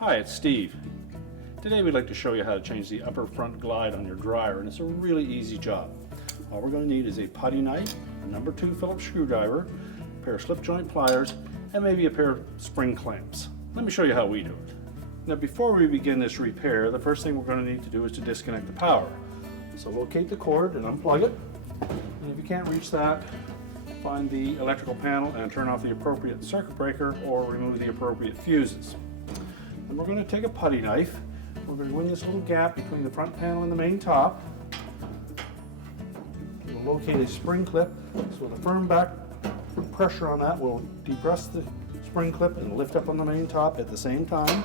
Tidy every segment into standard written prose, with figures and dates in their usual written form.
Hi, it's Steve. Today we'd like to show you how to change the upper front glide on your dryer, and it's a really easy job. All we're going to need is a putty knife, a number 2 Phillips screwdriver, a pair of slip joint pliers, and maybe a pair of spring clamps. Let me show you how we do it. Now before we begin this repair, the first thing we're going to need to do is to disconnect the power. So locate the cord and unplug it. And if you can't reach that, find the electrical panel and turn off the appropriate circuit breaker or remove the appropriate fuses. And we're going to take a putty knife. We're going to go in this little gap between the front panel and the main top. We'll locate a spring clip, so with a firm back pressure on that will depress the spring clip and lift up on the main top at the same time.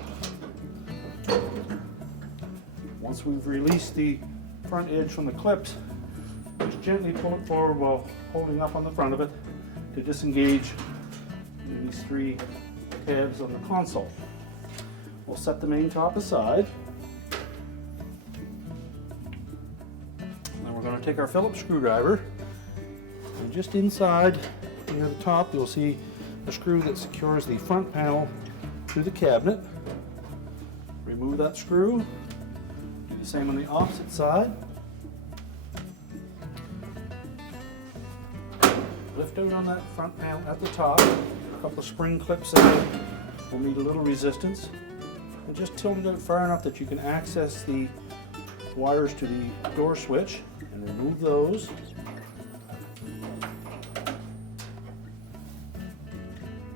Once we've released the front edge from the clips, just gently pull it forward while holding up on the front of it to disengage these 3 tabs on the console. We'll set the main top aside. Then we're going to take our Phillips screwdriver, and just inside near the top you'll see a screw that secures the front panel to the cabinet. Remove that screw. Do the same on the opposite side. Lift out on that front panel at the top. A couple of spring clips in. We'll need a little resistance. And just tilt it far enough that you can access the wires to the door switch and remove those.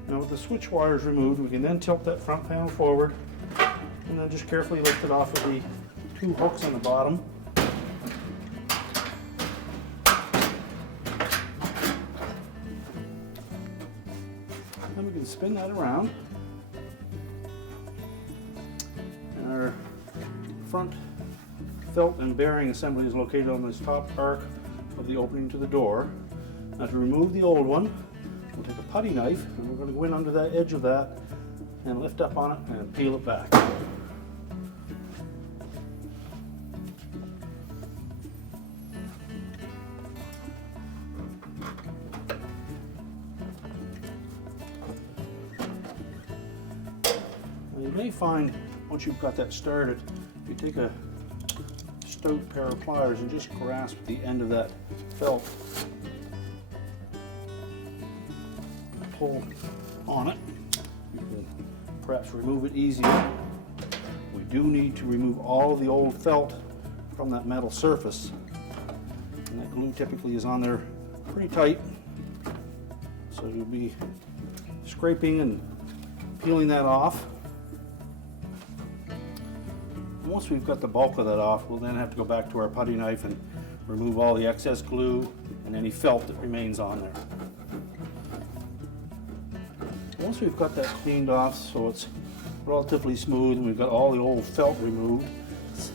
Now with the switch wires removed, we can then tilt that front panel forward and then just carefully lift it off of the 2 hooks on the bottom. Then we can spin that around. And our front felt and bearing assembly is located on this top arc of the opening to the door. Now to remove the old one, we'll take a putty knife and we're going to go in under that edge of that and lift up on it and peel it back. You may find once you've got that started, if you take a stout pair of pliers and just grasp the end of that felt and pull on it, you can perhaps remove it easier. We do need to remove all of the old felt from that metal surface, and that glue typically is on there pretty tight, so you'll be scraping and peeling that off. Once we've got the bulk of that off, we'll then have to go back to our putty knife and remove all the excess glue and any felt that remains on there. Once we've got that cleaned off so it's relatively smooth and we've got all the old felt removed,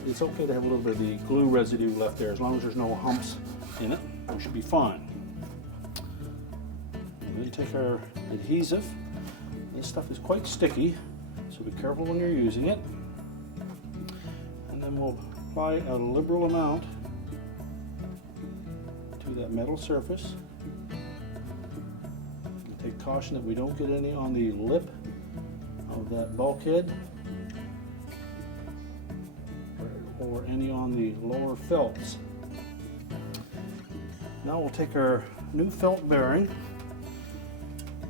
it's okay to have a little bit of the glue residue left there. As long as there's no humps in it, we should be fine. And then take our adhesive. This stuff is quite sticky, so be careful when you're using it. And then we'll apply a liberal amount to that metal surface. And take caution that we don't get any on the lip of that bulkhead or any on the lower felts. Now we'll take our new felt bearing.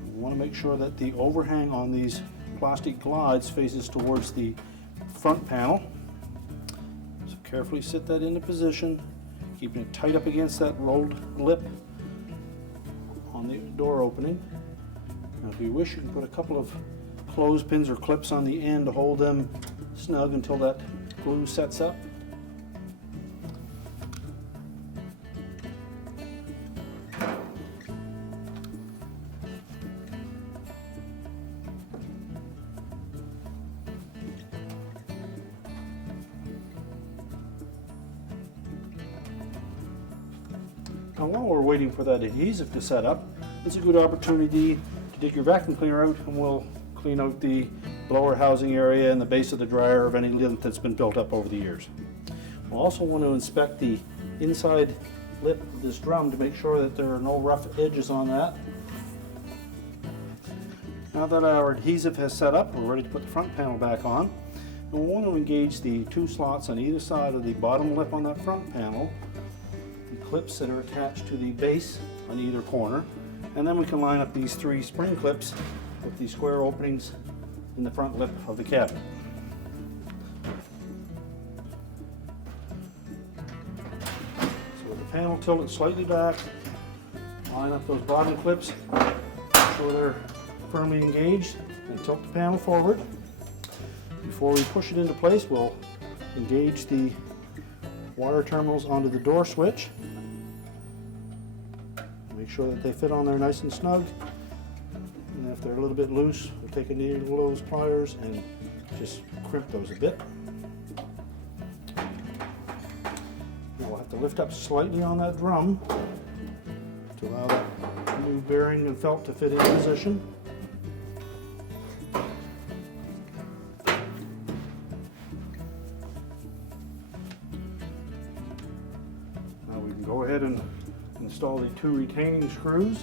We want to make sure that the overhang on these plastic glides faces towards the front panel. Carefully sit that into position, keeping it tight up against that rolled lip on the door opening. Now if you wish, you can put a couple of clothespins or clips on the end to hold them snug until that glue sets up. Now while we're waiting for that adhesive to set up, it's a good opportunity to take your vacuum cleaner out and we'll clean out the blower housing area and the base of the dryer of any lint that's been built up over the years. We'll also want to inspect the inside lip of this drum to make sure that there are no rough edges on that. Now that our adhesive has set up, we're ready to put the front panel back on. And we want to engage the two slots on either side of the bottom lip on that front panel, the clips that are attached to the base on either corner, and then we can line up these three spring clips with the square openings in the front lip of the cabinet. So with the panel tilted slightly back, line up those bottom clips, make sure they're firmly engaged, and tilt the panel forward. Before we push it into place, we'll engage the wire terminals onto the door switch. Make sure that they fit on there nice and snug. And if they're a little bit loose, we'll take a needle of those pliers and just crimp those a bit. Now we'll have to lift up slightly on that drum to allow that new bearing and felt to fit in position. Now we can go ahead and install the two retaining screws.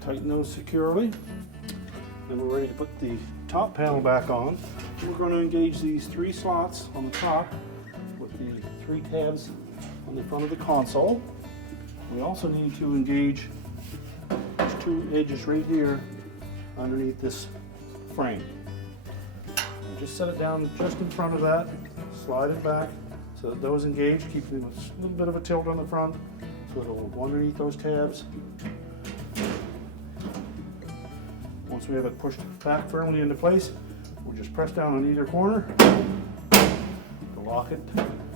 Tighten those securely. Then we're ready to put the top panel back on. We're going to engage these three slots on the top with the three tabs on the front of the console. We also need to engage these two edges right here underneath this frame. And just set it down just in front of that, slide it back so that those engage, keeping a little bit of a tilt on the front so it'll go underneath those tabs. Once we have it pushed back firmly into place, we'll just press down on either corner to lock it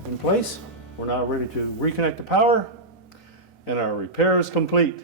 in place. We're now ready to reconnect the power, and our repair is complete.